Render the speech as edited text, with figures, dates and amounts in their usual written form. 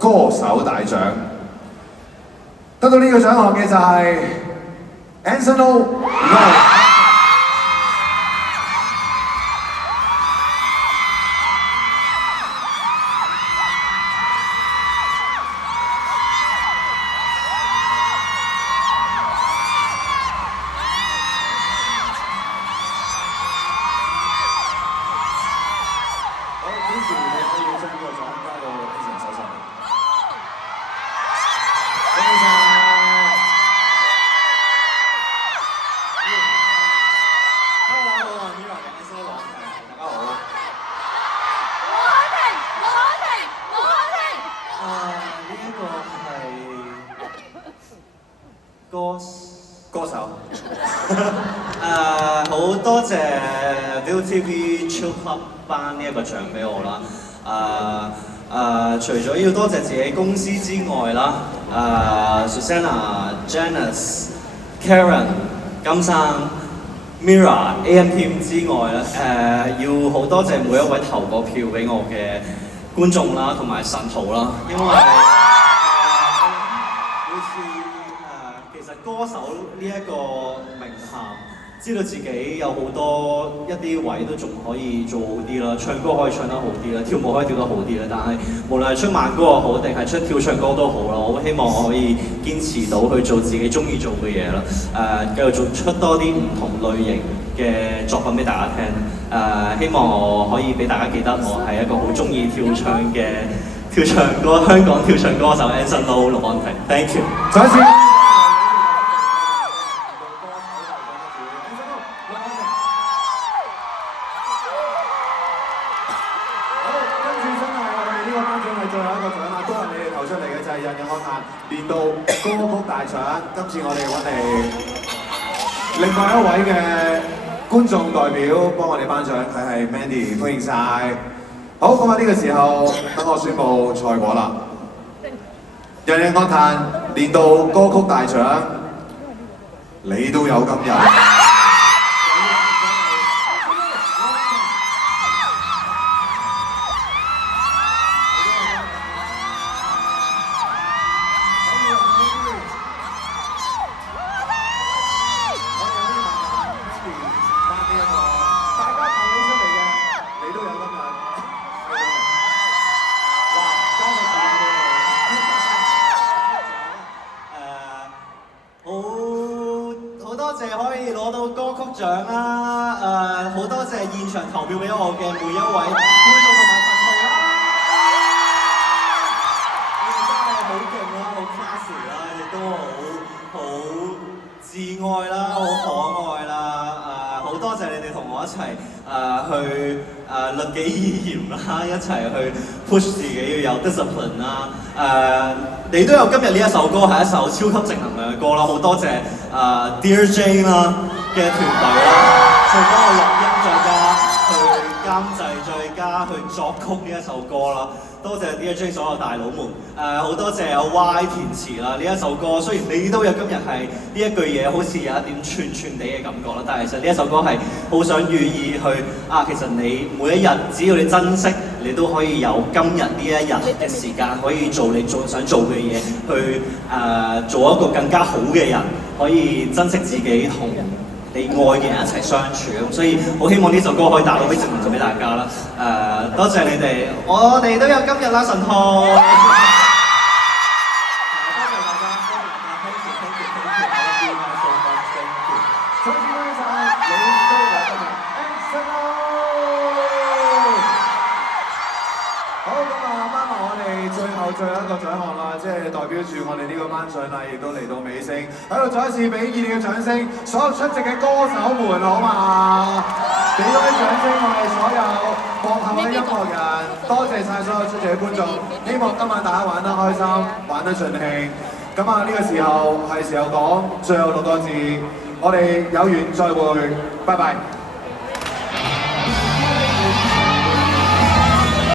歌手大獎。得到呢個獎項嘅就係 Anson Lo。歌手好多謝 ViuTV Chill Club 頒呢一個獎俾我啦。除咗要多謝自己公司之外啦，Susanna、Janice、Karen、金生、Mira、AM Team 之外咧，要好多謝每一位投過票俾我嘅觀眾啦，同埋神徒啦，因為其實歌手呢一個名銜，知道自己有好多一啲位都仲可以做好啲啦，唱歌可以唱得好啲啦，跳舞可以跳得好啲啦。但係無論係出慢歌又好，定係出跳唱歌都好啦，我希望我可以堅持到去做自己中意做嘅嘢啦。繼續做出多啲唔同類型嘅作品俾大家聽。希望我可以俾大家記得我係一個好中意跳唱歌香港跳唱歌手 Anson Lo 陸安婷。Thank you。再一次。人人樂壇年度歌曲大獎，今次我哋揾嚟另外一位嘅觀眾代表幫我哋頒獎，佢係 Mandy， 歡迎晒。好，咁啊呢個時候等我宣佈賽果啦。人人樂壇年度歌曲大獎，你都有今日。獎啦！好多謝現場投票俾我嘅每一位觀眾同埋神徒啦！你哋真係好勁啦，好 classy 啦，亦都好自愛啦，好可愛啦！好多謝你哋同我一齊去律己以嚴啦，一齊去 push 自己要有 discipline 啦！你都有今日呢一首歌係一首超級正能量嘅歌啦，好多謝Dear Jane 啦嘅團隊啦，去幫我錄音，再加去監製，再加去作曲呢一首歌啦。多謝 Dear Jane 所有大佬們，好多謝有 Y 填詞啦。呢一首歌雖然你都有今日係呢一句嘢，好似有一點串串地嘅感覺啦，但係其實呢一首歌係好想寓意去其實你每一日只要你珍惜，你都可以有今日呢一日嘅時間，可以做你想做嘅嘢，去做一個更加好嘅人，可以珍惜自己同你愛嘅人一齊相處，咁所以好希望呢首歌可以帶到啲正能量俾大家啦。多謝你哋，我哋都有今日啦，神徒。多謝大家，多謝大家 ，thank you，thank you，thank you，I love you guys so much，thank you。再次多謝晒，你都有今日 ，Anson Lo。好，咁啊，翻埋我哋最後一個獎項啦，即係代表住我哋呢個頒獎禮亦都嚟到尾聲，喺度再一次俾熱烈嘅掌聲，所有出席嘅歌手們好嘛？俾多啲掌聲我哋所有幕後嘅音樂人，多謝晒所有出席嘅觀眾，希望今晚大家玩得開心，玩得盡興。咁啊呢個時候係時候講最後6個字，我哋有緣再會，拜拜。